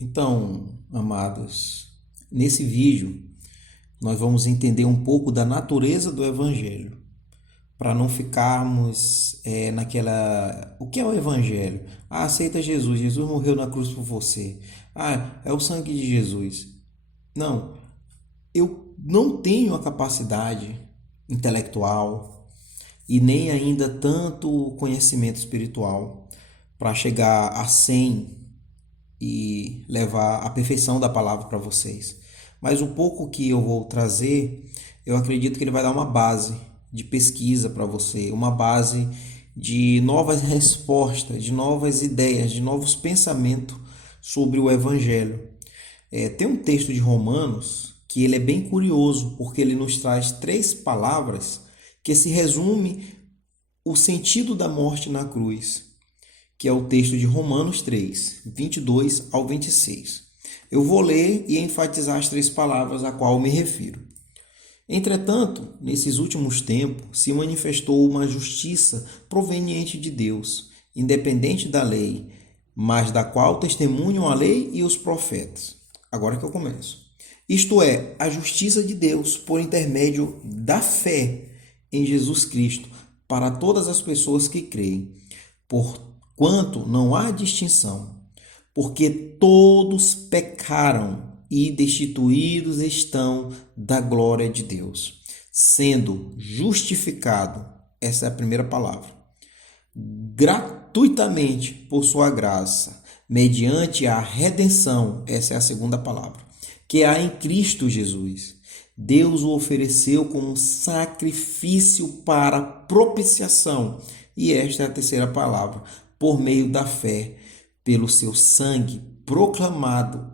Então, amados, nesse vídeo nós vamos entender um pouco da natureza do Evangelho, para não ficarmos naquela. O que é o Evangelho? Ah, aceita Jesus, Jesus morreu na cruz por você. Ah, é o sangue de Jesus. Não, eu não tenho a capacidade intelectual e nem ainda tanto conhecimento espiritual para chegar a 100 e levar a perfeição da palavra para vocês. Mas o pouco que eu vou trazer, eu acredito que ele vai dar uma base de pesquisa para você, uma base de novas respostas, de novas ideias, de novos pensamentos sobre o Evangelho. Tem um texto de Romanos que ele é bem curioso, porque ele nos traz três palavras que se resume o sentido da morte na cruz, que é o texto de Romanos 3, 22 ao 26. Eu vou ler e enfatizar as três palavras a qual me refiro. Entretanto, nesses últimos tempos, se manifestou uma justiça proveniente de Deus, independente da lei, mas da qual testemunham a lei e os profetas. Agora que eu começo. Isto é, a justiça de Deus por intermédio da fé em Jesus Cristo para todas as pessoas que creem, porquanto não há distinção, porque todos pecaram e destituídos estão da glória de Deus, sendo justificado, essa é a primeira palavra, gratuitamente por sua graça, mediante a redenção, essa é a segunda palavra, que há em Cristo Jesus. Deus o ofereceu como sacrifício para propiciação, e esta é a terceira palavra, por meio da fé, pelo seu sangue proclamando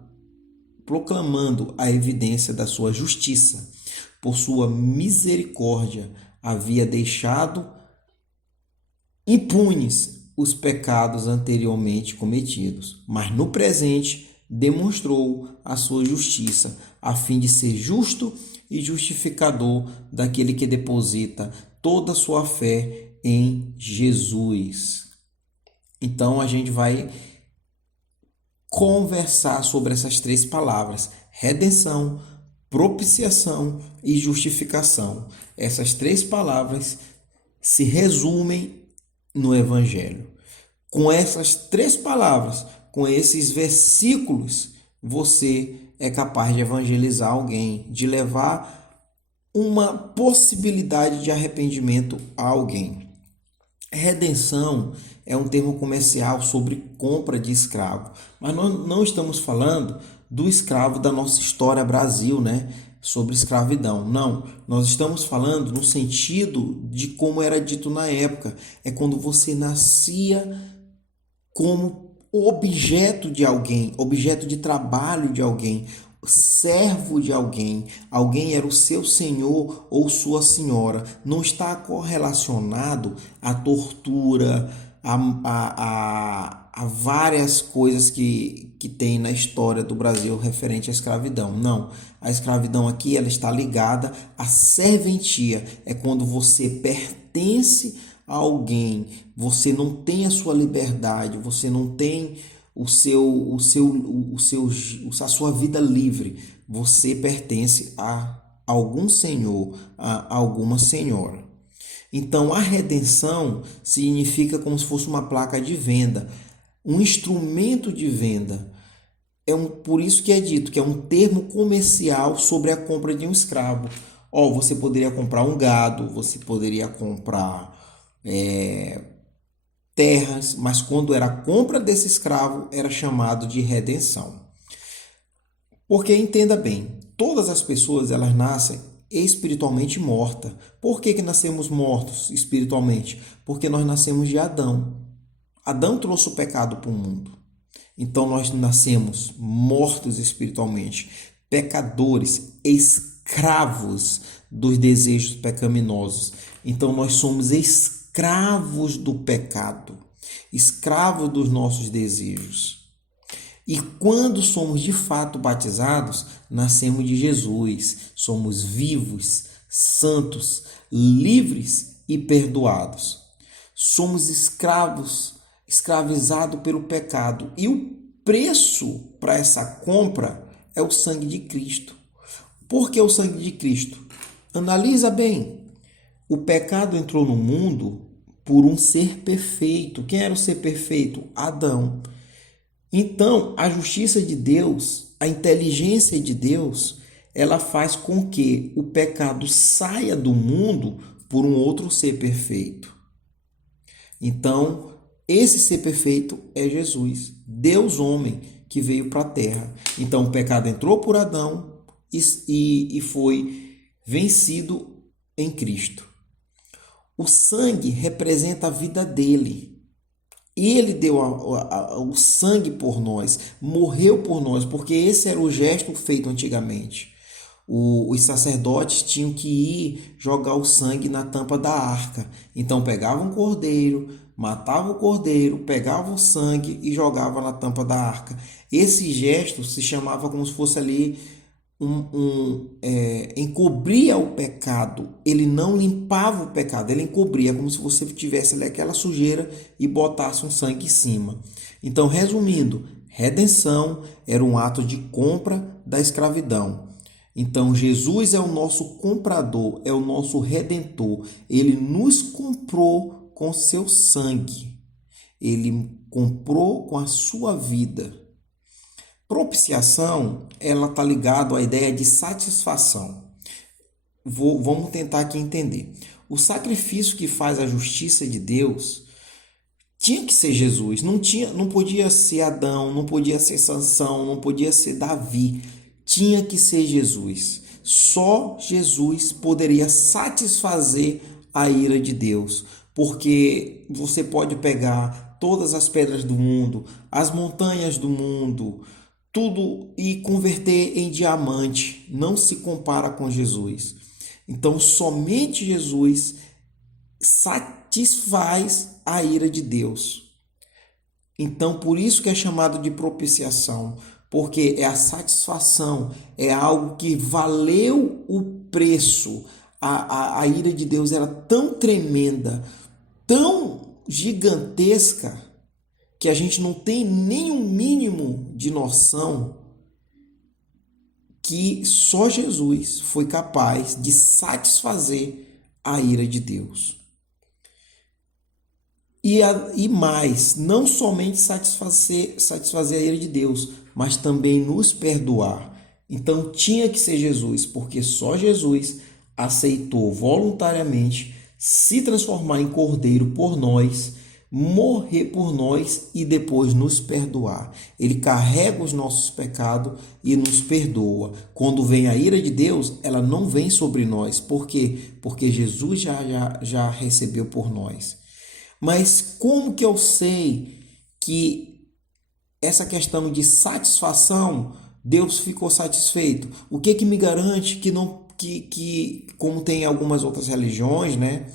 a evidência da sua justiça. Por sua misericórdia, havia deixado impunes os pecados anteriormente cometidos, mas no presente demonstrou a sua justiça, a fim de ser justo e justificador daquele que deposita toda a sua fé em Jesus. Então a gente vai conversar sobre essas três palavras: redenção, propiciação e justificação. Essas três palavras se resumem no Evangelho. Com essas três palavras, com esses versículos, você é capaz de evangelizar alguém, de levar uma possibilidade de arrependimento a alguém. Redenção é um termo comercial sobre compra de escravo, mas nós não estamos falando do escravo da nossa história Brasil, né? Sobre escravidão. Não, nós estamos falando no sentido de como era dito na época. É quando você nascia como objeto de alguém, objeto de trabalho de alguém, servo de alguém, alguém era o seu senhor ou sua senhora. Não está correlacionado à tortura, a várias coisas que tem na história do Brasil referente à escravidão. Não, a escravidão aqui ela está ligada à serventia, é quando você pertence a alguém, você não tem a sua liberdade, você não tem a sua vida livre, você pertence a algum senhor, a alguma senhora. Então, a redenção significa como se fosse uma placa de venda, um instrumento de venda. Por isso que é dito que é um termo comercial sobre a compra de um escravo. Você poderia comprar um gado, você poderia comprar terras, mas quando era a compra desse escravo, era chamado de redenção. Porque entenda bem, todas as pessoas elas nascem espiritualmente mortas. Por que nascemos mortos espiritualmente? Porque nós nascemos de Adão. Adão trouxe o pecado para o mundo. Então nós nascemos mortos espiritualmente, pecadores, escravos dos desejos pecaminosos. Então nós somos escravos do pecado, escravos dos nossos desejos. E quando somos de fato batizados, nascemos de Jesus, somos vivos, santos, livres e perdoados. Somos escravizados pelo pecado. E o preço para essa compra é o sangue de Cristo. Por que o sangue de Cristo? Analisa bem. O pecado entrou no mundo por um ser perfeito. Quem era o ser perfeito? Adão. Então, a justiça de Deus, a inteligência de Deus, ela faz com que o pecado saia do mundo por um outro ser perfeito. Então, esse ser perfeito é Jesus, Deus homem, que veio para a terra. Então, o pecado entrou por Adão e foi vencido em Cristo. O sangue representa a vida dele. Ele deu o sangue por nós, morreu por nós, porque esse era o gesto feito antigamente. Os sacerdotes tinham que ir jogar o sangue na tampa da arca. Então pegavam um cordeiro, matava o cordeiro, pegava o sangue e jogava na tampa da arca. Esse gesto se chamava como se fosse ali encobria o pecado. Ele não limpava o pecado, ele encobria, como se você tivesse ali aquela sujeira e botasse um sangue em cima. Então, resumindo, redenção era um ato de compra da escravidão. Então, Jesus é o nosso comprador, é o nosso redentor. Ele nos comprou com seu sangue. Ele comprou com a sua vida. Propiciação, ela está ligada à ideia de satisfação. Vamos tentar aqui entender. O sacrifício que faz a justiça de Deus tinha que ser Jesus. Não podia ser Adão, não podia ser Sansão, não podia ser Davi. Tinha que ser Jesus. Só Jesus poderia satisfazer a ira de Deus. Porque você pode pegar todas as pedras do mundo, as montanhas do mundo, tudo e converter em diamante. Não se compara com Jesus. Então, somente Jesus satisfaz a ira de Deus. Então, por isso que é chamado de propiciação, porque é a satisfação, é algo que valeu o preço. A ira de Deus era tão tremenda, tão gigantesca, que a gente não tem nem um mínimo de noção que só Jesus foi capaz de satisfazer a ira de Deus. E mais, não somente satisfazer a ira de Deus, mas também nos perdoar. Então tinha que ser Jesus, porque só Jesus aceitou voluntariamente se transformar em cordeiro por nós, morrer por nós e depois nos perdoar. Ele carrega os nossos pecados e nos perdoa. Quando vem a ira de Deus, ela não vem sobre nós. Por quê? Porque Jesus já recebeu por nós. Mas como que eu sei que essa questão de satisfação, Deus ficou satisfeito? O que me garante que não que como tem algumas outras religiões, né,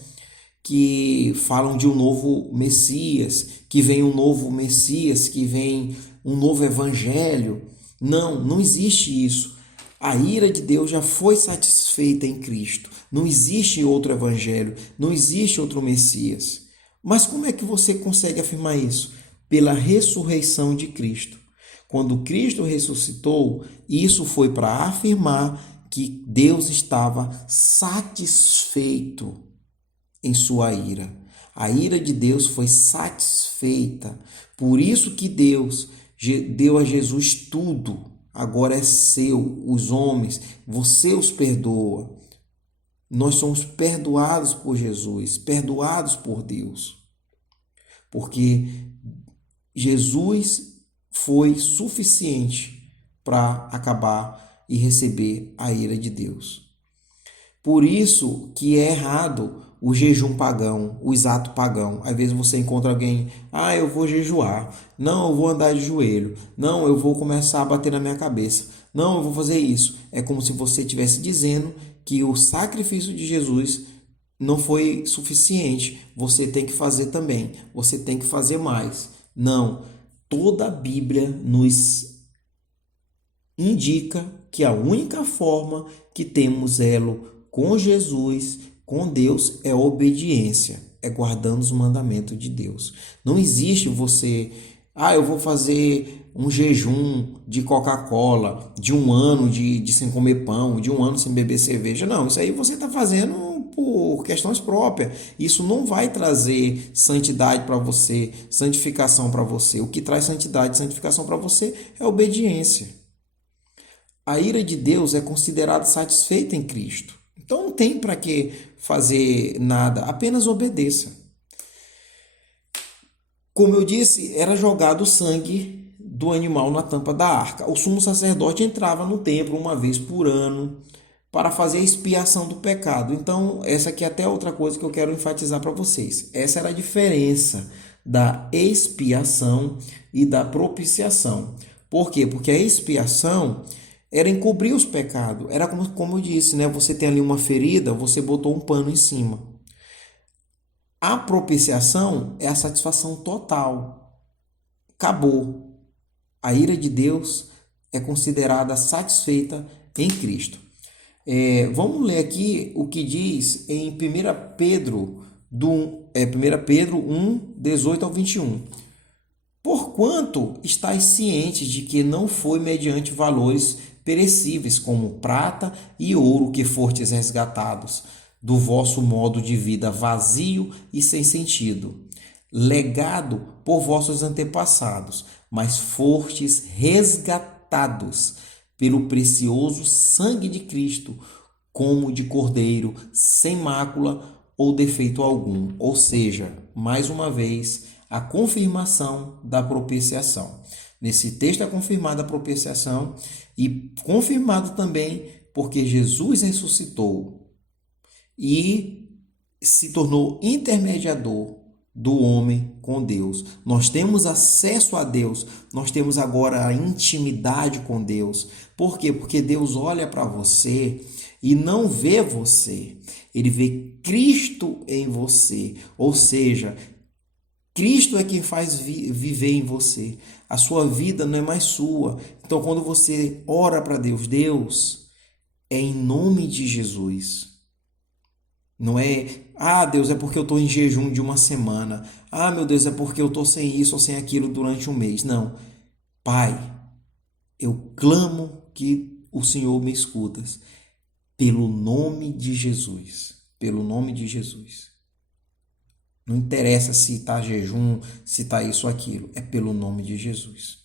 que falam de um novo Messias, que vem um novo Messias, que vem um novo evangelho? Não existe isso. A ira de Deus já foi satisfeita em Cristo. Não existe outro evangelho, não existe outro Messias. Mas como é que você consegue afirmar isso? Pela ressurreição de Cristo. Quando Cristo ressuscitou, isso foi para afirmar que Deus estava satisfeito em sua ira. A ira de Deus foi satisfeita. Por isso que Deus deu a Jesus tudo. Agora é seu, os homens, você os perdoa. Nós somos perdoados por Jesus, perdoados por Deus. Porque Jesus foi suficiente para acabar e receber a ira de Deus. Por isso que é errado o jejum pagão, o exato pagão. Às vezes você encontra alguém, eu vou jejuar, não, eu vou andar de joelho, não, eu vou começar a bater na minha cabeça, não, eu vou fazer isso. É como se você estivesse dizendo que o sacrifício de Jesus não foi suficiente, você tem que fazer também, você tem que fazer mais. Não, toda a Bíblia nos indica que a única forma que temos elo com Jesus, com Deus, é obediência, é guardando os mandamentos de Deus. Não existe você Eu vou fazer um jejum de Coca-Cola, de um ano de sem comer pão, de um ano sem beber cerveja. Não, isso aí você está fazendo por questões próprias. Isso não vai trazer santidade para você, santificação para você. O que traz santidade e santificação para você é obediência. A ira de Deus é considerada satisfeita em Cristo. Então não tem para que fazer nada, apenas obedeça. Como eu disse, era jogado o sangue do animal na tampa da arca. O sumo sacerdote entrava no templo uma vez por ano para fazer a expiação do pecado. Então, essa aqui é até outra coisa que eu quero enfatizar para vocês. Essa era a diferença da expiação e da propiciação. Por quê? Porque a expiação era encobrir os pecados. Era como eu disse, né? Você tem ali uma ferida, você botou um pano em cima. A propiciação é a satisfação total. Acabou. A ira de Deus é considerada satisfeita em Cristo. Vamos ler aqui o que diz em 1 Pedro, 1 Pedro 1, 18 ao 21. Porquanto estáis cientes de que não foi mediante valores perecíveis, como prata e ouro, que fostes resgatados do vosso modo de vida vazio e sem sentido, legado por vossos antepassados, mas fostes resgatados pelo precioso sangue de Cristo, como de cordeiro, sem mácula ou defeito algum. Ou seja, mais uma vez, a confirmação da propiciação. Nesse texto é confirmada a propiciação e confirmado também porque Jesus ressuscitou e se tornou intermediador do homem com Deus. Nós temos acesso a Deus, nós temos agora a intimidade com Deus. Por quê? Porque Deus olha para você e não vê você, ele vê Cristo em você, ou seja, Cristo é quem faz viver em você. A sua vida não é mais sua. Então, quando você ora para Deus, Deus, é em nome de Jesus. Não é, Deus, é porque eu estou em jejum de uma semana. Meu Deus, é porque eu estou sem isso ou sem aquilo durante um mês. Não. Pai, eu clamo que o Senhor me escutas. Pelo nome de Jesus. Pelo nome de Jesus. Não interessa se está jejum, se está isso ou aquilo. É pelo nome de Jesus.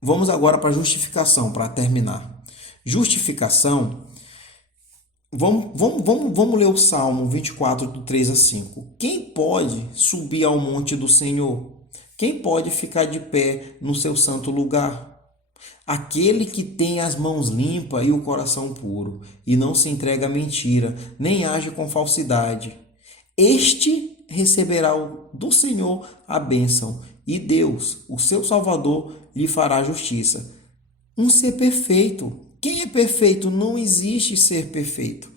Vamos agora para a justificação, para terminar. Justificação. Vamos ler o Salmo 24, do 3 a 5. Quem pode subir ao monte do Senhor? Quem pode ficar de pé no seu santo lugar? Aquele que tem as mãos limpas e o coração puro, e não se entrega à mentira, nem age com falsidade. Este receberá do Senhor a bênção, e Deus, o seu Salvador, lhe fará justiça. Um ser perfeito. Quem é perfeito? Não existe ser perfeito.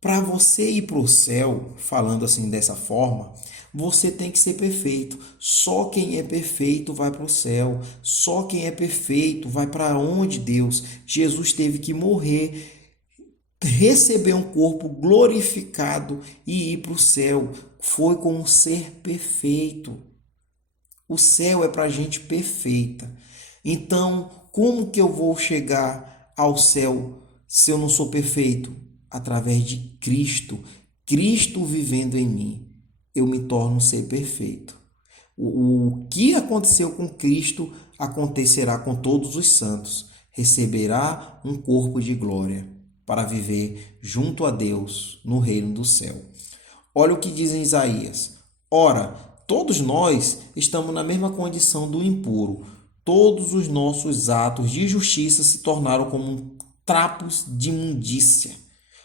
Para você ir para o céu, falando assim dessa forma, você tem que ser perfeito. Só quem é perfeito vai para o céu. Só quem é perfeito vai para onde Deus. Jesus teve que morrer, receber um corpo glorificado e ir para o céu. Foi com um ser perfeito. O céu é para gente perfeita. Então, como que eu vou chegar ao céu se eu não sou perfeito? Através de Cristo. Cristo vivendo em mim, eu me torno um ser perfeito. O que aconteceu com Cristo acontecerá com todos os santos. Receberá um corpo de glória para viver junto a Deus no reino do céu. Olha o que diz em Isaías. Ora, todos nós estamos na mesma condição do impuro. Todos os nossos atos de justiça se tornaram como trapos de imundícia.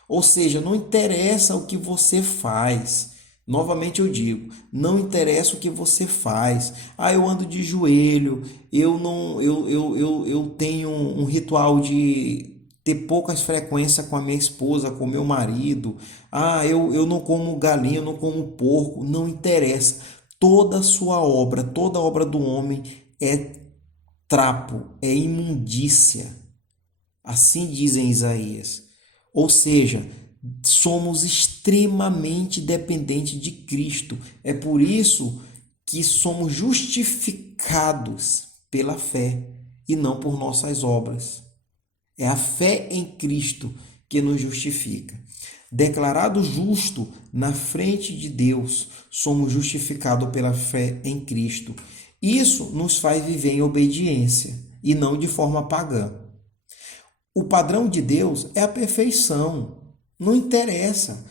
Ou seja, não interessa o que você faz. Novamente eu digo, não interessa o que você faz. Eu ando de joelho, eu tenho um ritual de ter poucas frequências com a minha esposa, com o meu marido. Eu não como galinha, eu não como porco. Não interessa. Toda a sua obra, toda a obra do homem é trapo, é imundícia. Assim diz em Isaías. Ou seja, somos extremamente dependentes de Cristo. É por isso que somos justificados pela fé e não por nossas obras. É a fé em Cristo que nos justifica. Declarado justo na frente de Deus, somos justificados pela fé em Cristo. Isso nos faz viver em obediência e não de forma pagã. O padrão de Deus é a perfeição. Não interessa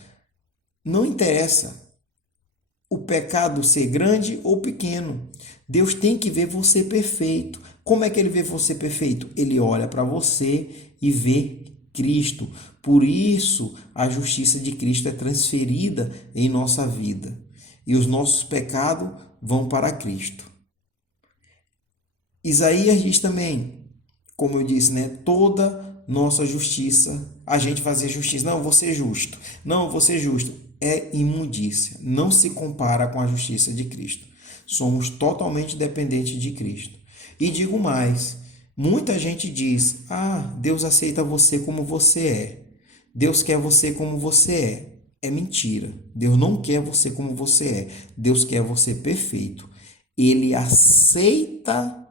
o pecado ser grande ou pequeno. Deus tem que ver você perfeito. Como é que ele vê você perfeito? Ele olha para você e vê Cristo. Por isso, a justiça de Cristo é transferida em nossa vida. E os nossos pecados vão para Cristo. Isaías diz também, como eu disse, né? Toda nossa justiça, a gente fazer justiça. Não, eu vou ser justo. Não, eu vou ser justo. É imundícia. Não se compara com a justiça de Cristo. Somos totalmente dependentes de Cristo. E digo mais, muita gente diz, Deus aceita você como você é. Deus quer você como você é. É mentira. Deus não quer você como você é. Deus quer você perfeito. Ele aceita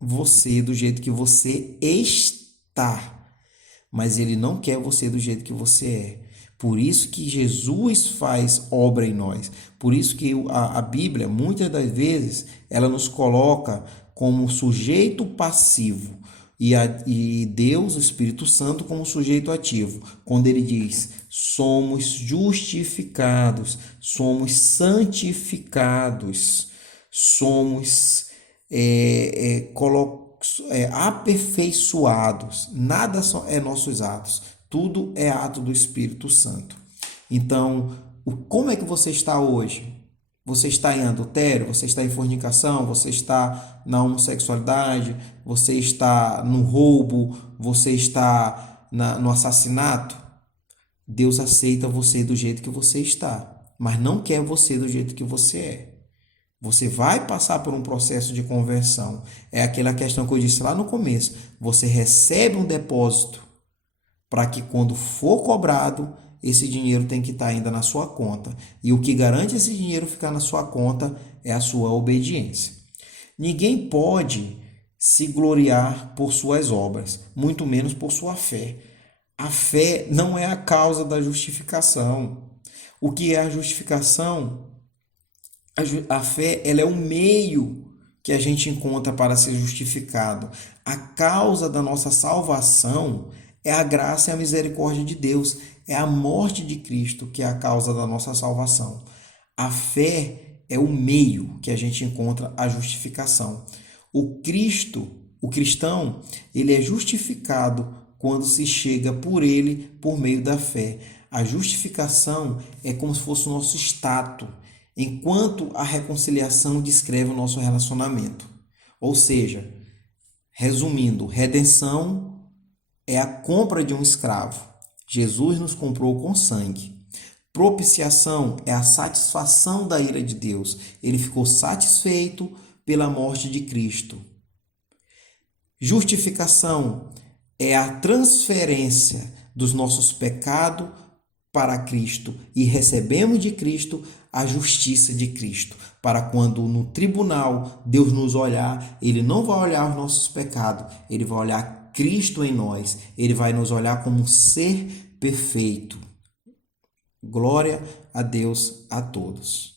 você do jeito que você está, mas ele não quer você do jeito que você é. Por isso que Jesus faz obra em nós. Por isso que a Bíblia, muitas das vezes, ela nos coloca como sujeito passivo e Deus, o Espírito Santo, como sujeito ativo. Quando ele diz, somos justificados, somos santificados, somos aperfeiçoados. Nada é nossos atos, tudo é ato do Espírito Santo. Então, como é que você está hoje? Você está em adultério? Você está em fornicação? Você está na homossexualidade? Você está no roubo? Você está no assassinato? Deus aceita você do jeito que você está, mas não quer você do jeito que você é. Você vai passar por um processo de conversão. É aquela questão que eu disse lá no começo. Você recebe um depósito para que quando for cobrado, esse dinheiro tem que estar ainda na sua conta. E o que garante esse dinheiro ficar na sua conta é a sua obediência. Ninguém pode se gloriar por suas obras, muito menos por sua fé. A fé não é a causa da justificação. O que é a justificação? A fé, ela é o meio que a gente encontra para ser justificado. A causa da nossa salvação é a graça e a misericórdia de Deus. É a morte de Cristo que é a causa da nossa salvação. A fé é o meio que a gente encontra a justificação. O cristão, ele é justificado quando se chega por ele por meio da fé. A justificação é como se fosse o nosso status, enquanto a reconciliação descreve o nosso relacionamento. Ou seja, resumindo, redenção é a compra de um escravo. Jesus nos comprou com sangue. Propiciação é a satisfação da ira de Deus. Ele ficou satisfeito pela morte de Cristo. Justificação é a transferência dos nossos pecados para Cristo e recebemos de Cristo a justiça de Cristo, para quando no tribunal Deus nos olhar, ele não vai olhar os nossos pecados, ele vai olhar Cristo em nós, ele vai nos olhar como um ser perfeito. Glória a Deus a todos.